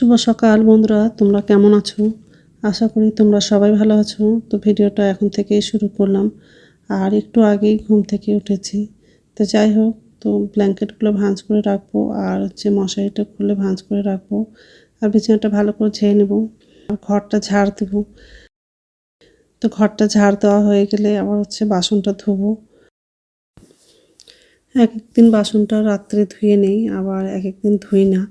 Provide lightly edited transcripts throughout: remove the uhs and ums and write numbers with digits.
শুভ সকাল বন্ধুরা, তোমরা কেমন আছো? আশা করি তোমরা সবাই ভালো আছো। তো ভিডিওটা এখন থেকেই শুরু করলাম। আর একটু আগেই ঘুম থেকে উঠেছি। তো যাই হোক, তো ব্ল্যাঙ্কেটগুলো ভাঁজ করে রাখবো, আর মশারিটা খুলে ভাঁজ করে রাখবো, আর বিছানাটা ভালো করে ঝেড়ে নেবো, আর ঘরটা ঝাড় দেবো। তো ঘরটা ঝাড় দেওয়া হয়ে গেলে আবার বাসনটা ধোবো। এক একদিন বাসনটা রাত্রে ধুয়ে নেই, আবার এক একদিন ধুই না।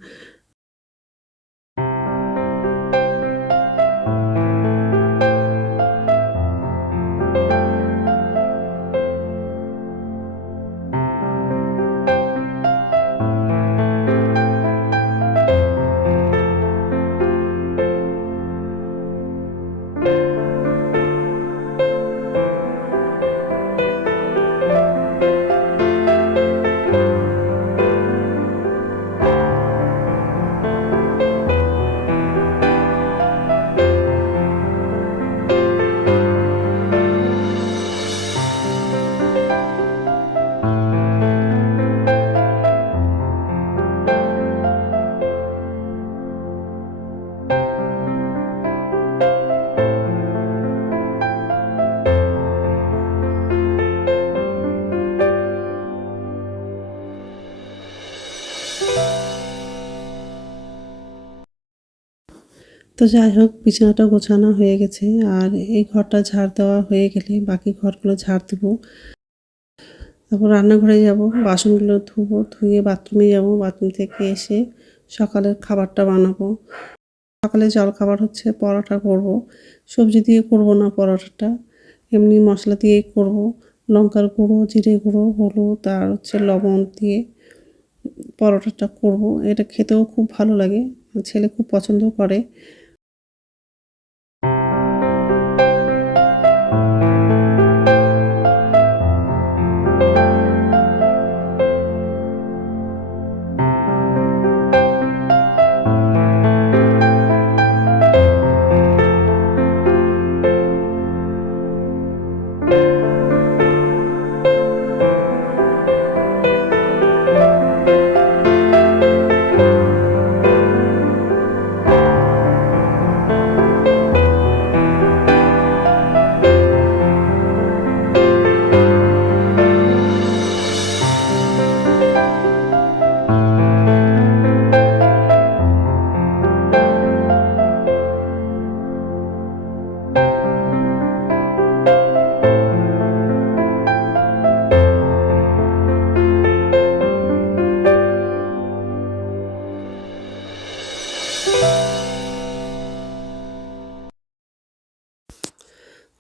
তো যাই হোক, বিছানাটা গোছানো হয়ে গেছে, আর এই ঘরটা ঝাড় দেওয়া হয়ে গেলে বাকি ঘরগুলো ঝাড় দেবো। তারপর রান্নাঘরে যাব, বাসনগুলো ধুবো, ধুয়ে বাথরুমে যাব, বাথরুম থেকে এসে সকালের খাবারটা বানাবো। সকালে জলখাবার পরোটা করব। সবজি দিয়ে করব না পরোটাটা, এমনি মশলা দিয়েই করব। লঙ্কার গুঁড়ো, জিরে গুঁড়ো, হলুদ আর লবণ দিয়ে পরোটাটা করব। এটা খেতেও খুব ভালো লাগে, ছেলে খুব পছন্দ করে।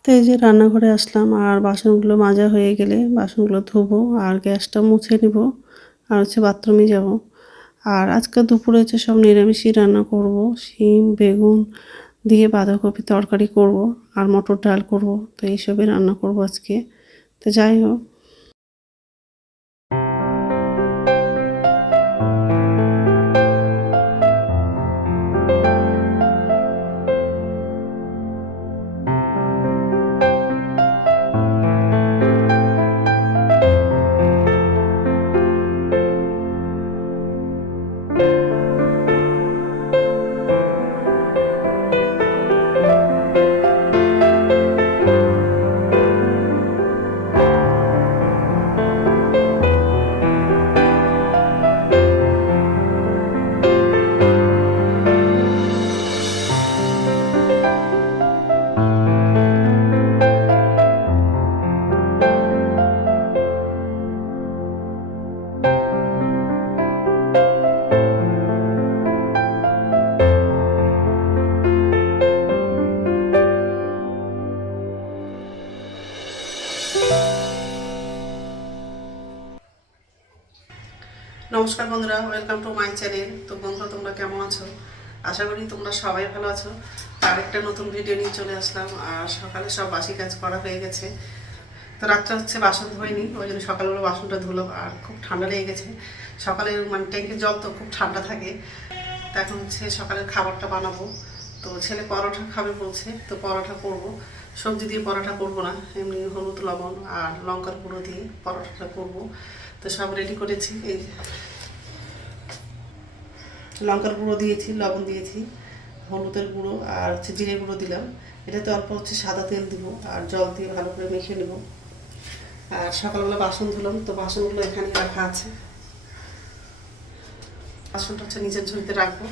তো এই যে রান্নাঘরে আসলাম, আর বাসনগুলো মাজা হয়ে গেলে বাসনগুলো ধোবো, আর গ্যাসটা মুছে নিব, আর বাথরুমে যাব। আর আজকে দুপুরে সব নিরামিষই রান্না করব। শিম বেগুন দিয়ে বাঁধাকপি তরকারি করব, আর মটর ডাল করব। তো এইসবই রান্না করব আজকে। তো যাই হোক, নমস্কার বন্ধুরা, ওয়েলকাম টু মাই চ্যানেল। তো বন্ধুরা, তোমরা কেমন আছো? আশা করি তোমরা সবাই ভালো আছো। আর একটা নতুন ভিডিও নিয়ে চলে আসলাম। আর সকালে সব বাসি কাজ করা হয়ে গেছে। তো রাত্রে বাসন ধোয়নি, ওই জন্য সকালবেলা বাসনটা ধুলো। আর খুব ঠান্ডা লেগে গেছে। সকালে ট্যাঙ্কির জল তো খুব ঠান্ডা থাকে। তো এখন সকালের খাবারটা বানাবো। তো ছেলে পরোটা খাবে বলছে, তো পরোটা করব। সবজি দিয়ে পরোটা করব না, এমনি হলুদ লবণ আর লঙ্কার গুঁড়ো দিয়ে পরোটাটা করব। তো সব রেডি করেছি। এই লঙ্কার গুঁড়ো দিয়েছি, লবণ দিয়েছি, হলুদের গুঁড়ো আর হচ্ছে জিরে গুঁড়ো দিলাম। এটাতে অল্প হচ্ছে সাদা তেল দিব আর জল দিয়ে ভালো করে মেখে নেব। আর সকালবেলা বাসন ধুলাম, তো বাসনগুলো এখানে রাখা আছে। বাসনটা হচ্ছে নিচের ঝুড়িতে রাখবো,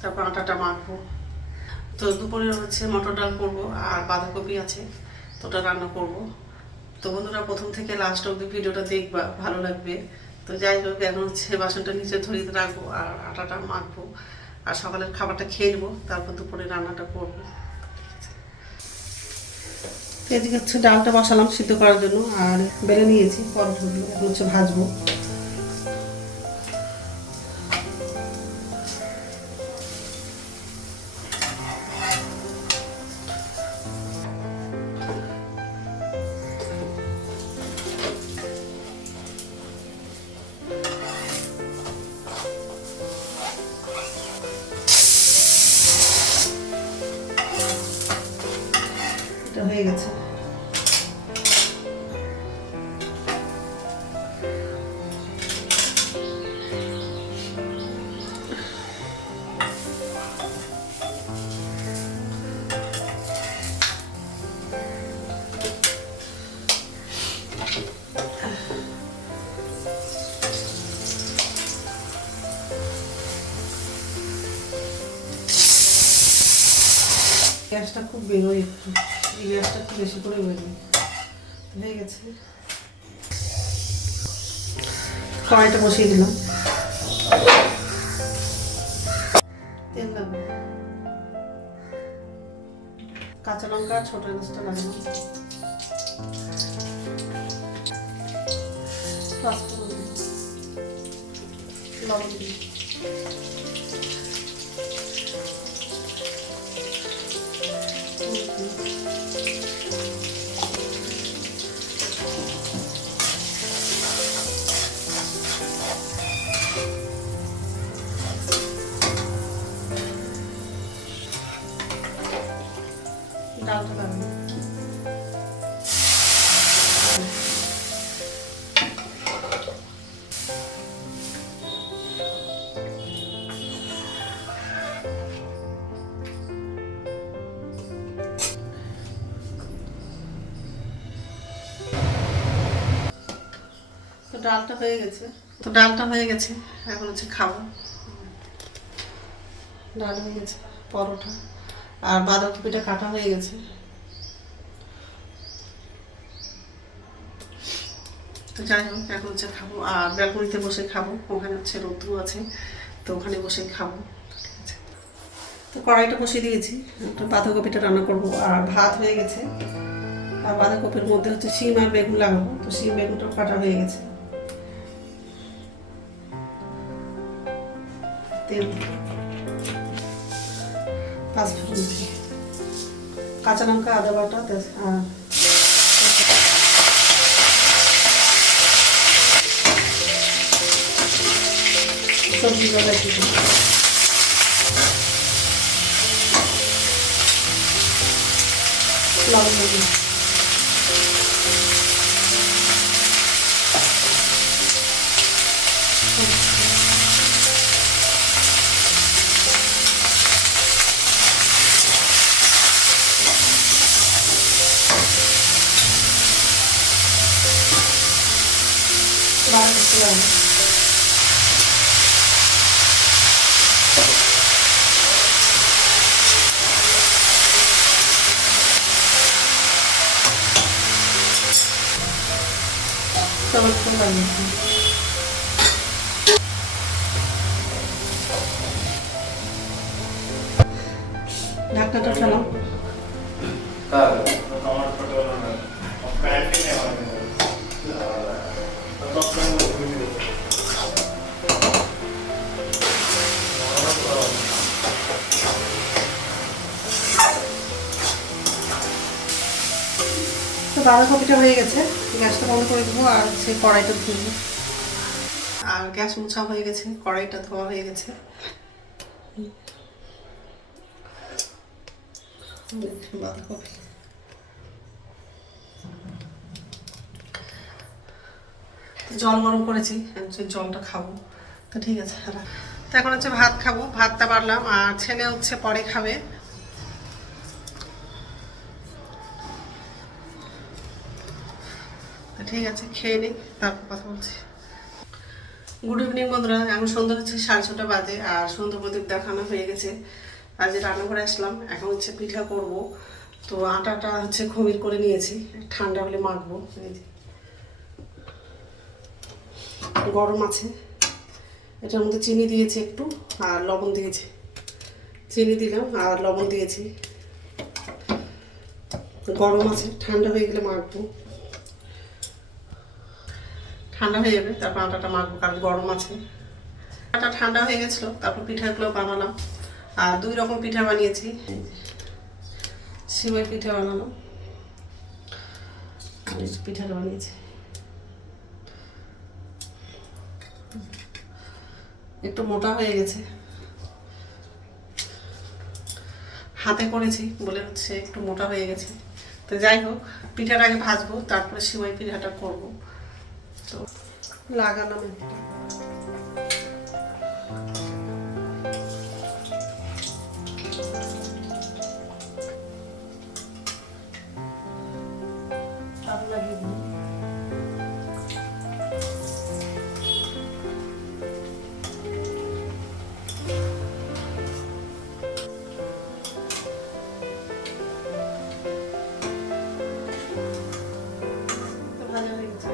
তারপর আটাটা মাখবো। তো দুপুরে হচ্ছে মটর ডাল করবো আর বাঁধাকপি আছে, তো ওটা রান্না করব। তো বন্ধুরা প্রথম থেকে লাস্ট অব্দি ভিডিওটা দেখবা, ভালো লাগবে। তো যাই হোক, এখন হচ্ছে বাসনটা নিচে ঝুড়িতে রাখবো আর আটাটা মাখবো আর সকালের খাবারটা খেয়ে নেবো, তারপর দুপুরে রান্নাটা করবো। এদিকে হচ্ছে ডালটা বসালাম সিদ্ধ করার জন্য আর বেলে নিয়েছি পরোটাগুলো, এখন হচ্ছে ভাজবো। এটা হয়ে গেছে। গ্যাসটা খুব বেরোয়, একটু এই গ্যাসটা একটু বেশি করে বেরোয়। হয়ে গেছে, কড়াইটা বসিয়ে দিলাম। তেল লাগবে, কাঁচা লঙ্কা ছোট এলাচটা লাগালাম, পাঁচফোড়ন দিলাম, লবণ দিলাম, ডালটা লাগালাম। তো ডালটা হয়ে গেছে, এখন হচ্ছে খাবো। ডাল হয়ে গেছে, পরোটা আর বাঁধাকপিটা কাটা হয়ে গেছে। তো যাই হোক, এখন হচ্ছে খাবো আর ব্যালকনিতে বসে খাবো, ওখানে হচ্ছে রৌদ্র আছে, তো ওখানে বসে খাবো। ঠিক আছে, তো কড়াইটা বসিয়ে দিয়েছি, একটু বাঁধাকপিটা রান্না করবো আর ভাত হয়ে গেছে। আর বাঁধাকপির মধ্যে হচ্ছে শিম আর বেগুন লাগাবো, তো শিম বেগুনটাও কাটা হয়ে গেছে। তেল, পাঁচফোড়ন, কাঁচা লঙ্কা, আদা বাটা আর সবজি বাটা দিলাম, লবণ দিলাম, টমেটো লাগিয়েছি। ঢাকনাটা ফেলাম। তো বাঁধাকপিটা হয়ে গেছে, গ্যাসটা বন্ধ করে দেবো আর সেই কড়াইটা ধুবো। আর গ্যাস মোছা হয়ে গেছে, কড়াইটা ধোয়া হয়ে গেছে। বাঁধাকপি জল গরম করেছি, জলটা খাবো। তো ঠিক আছে, তো এখন হচ্ছে ভাত খাবো, ভাতটা বাড়লাম আর ছেলে হচ্ছে পরে খাবে। তো ঠিক আছে, খেয়ে নিই, তারপর কথা বলছি। গুড ইভিনিং বন্ধুরা, এখন সন্ধ্যা হচ্ছে 6:30 বাজে আর সন্ধ্যা প্রদীপ দেখানো হয়ে গেছে। আর যে রান্না করে আসলাম, এখন হচ্ছে পিঠা করব। তো আটাটা হচ্ছে খমির করে নিয়েছি, ঠান্ডা হলে মাখবো। এই যে গরম আছে, এটার মধ্যে চিনি দিয়েছি একটু আর লবণ দিয়েছি। চিনি দিলাম আর লবণ দিয়েছি। গরম আছে, ঠান্ডা হয়ে গেলে মাখবো। ঠান্ডা হয়ে যাবে তারপর আটাটা মাখবো, কারণ গরম আছে। আটা ঠান্ডা হয়ে গেছিলো, তারপর পিঠাগুলো বানালাম। আর 2 রকম পিঠা বানিয়েছি। সিমাই পিঠা বানালাম, পিঠাটা বানিয়েছি। একটু মোটা হয়ে গেছে, হাতে করেছি বলে হচ্ছে একটু মোটা হয়ে গেছে। তো যাই হোক, পিঠাটা আগে ভাজবো, তারপরে সিমাই পিঠাটা করবো। তো লাগালাম লাগিয়ে দিই। ভাজা হয়ে গেছে।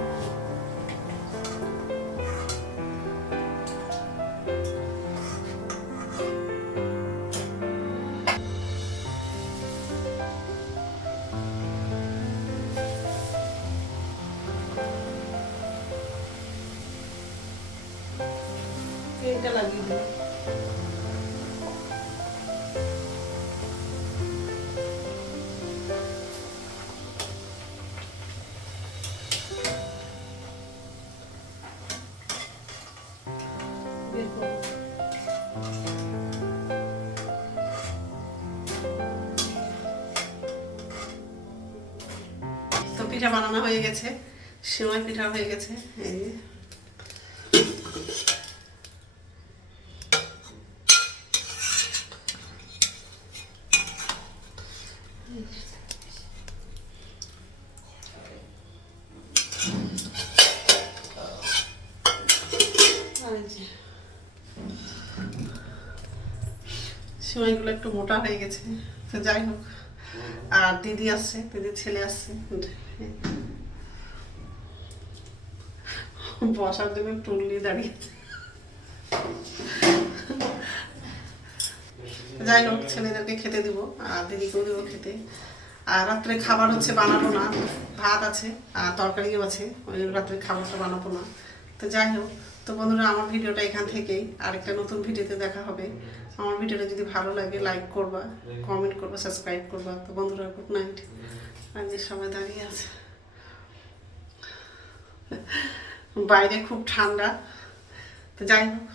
এটা লাগিয়ে দিই। তো পিঠা বানানো হয়ে গেছে, সিমাই পিঠা হয়ে গেছে। এই যে সিমাইগুলো একটু মোটা হয়ে গেছে। তো যাই হোক, আর দিদি আসছে, দিদির ছেলে আসছে, বসার জন্য টুল নিয়ে দাঁড়িয়েছে। যাই হোক, ছেলেদেরকে খেতে দিব আর দিদিকেও দেবো খেতে। আর রাত্রে খাবার হচ্ছে বানাবো না, ভাত আছে আর তরকারিও আছে, ওই রাত্রে খাবারটা বানাবো না। তো যাই হোক, তো বন্ধুরা আমার ভিডিওটা এখান থেকেই, আরেকটা নতুন ভিডিওতে দেখা হবে। আমার ভিডিওটা যদি ভালো লাগে লাইক করবা, কমেন্ট করবা, সাবস্ক্রাইব করবা। তো বন্ধুরা গুড নাইট। আর যে সবাই দাঁড়িয়ে আছে, বাইরে খুব ঠান্ডা। তো যাই হোক।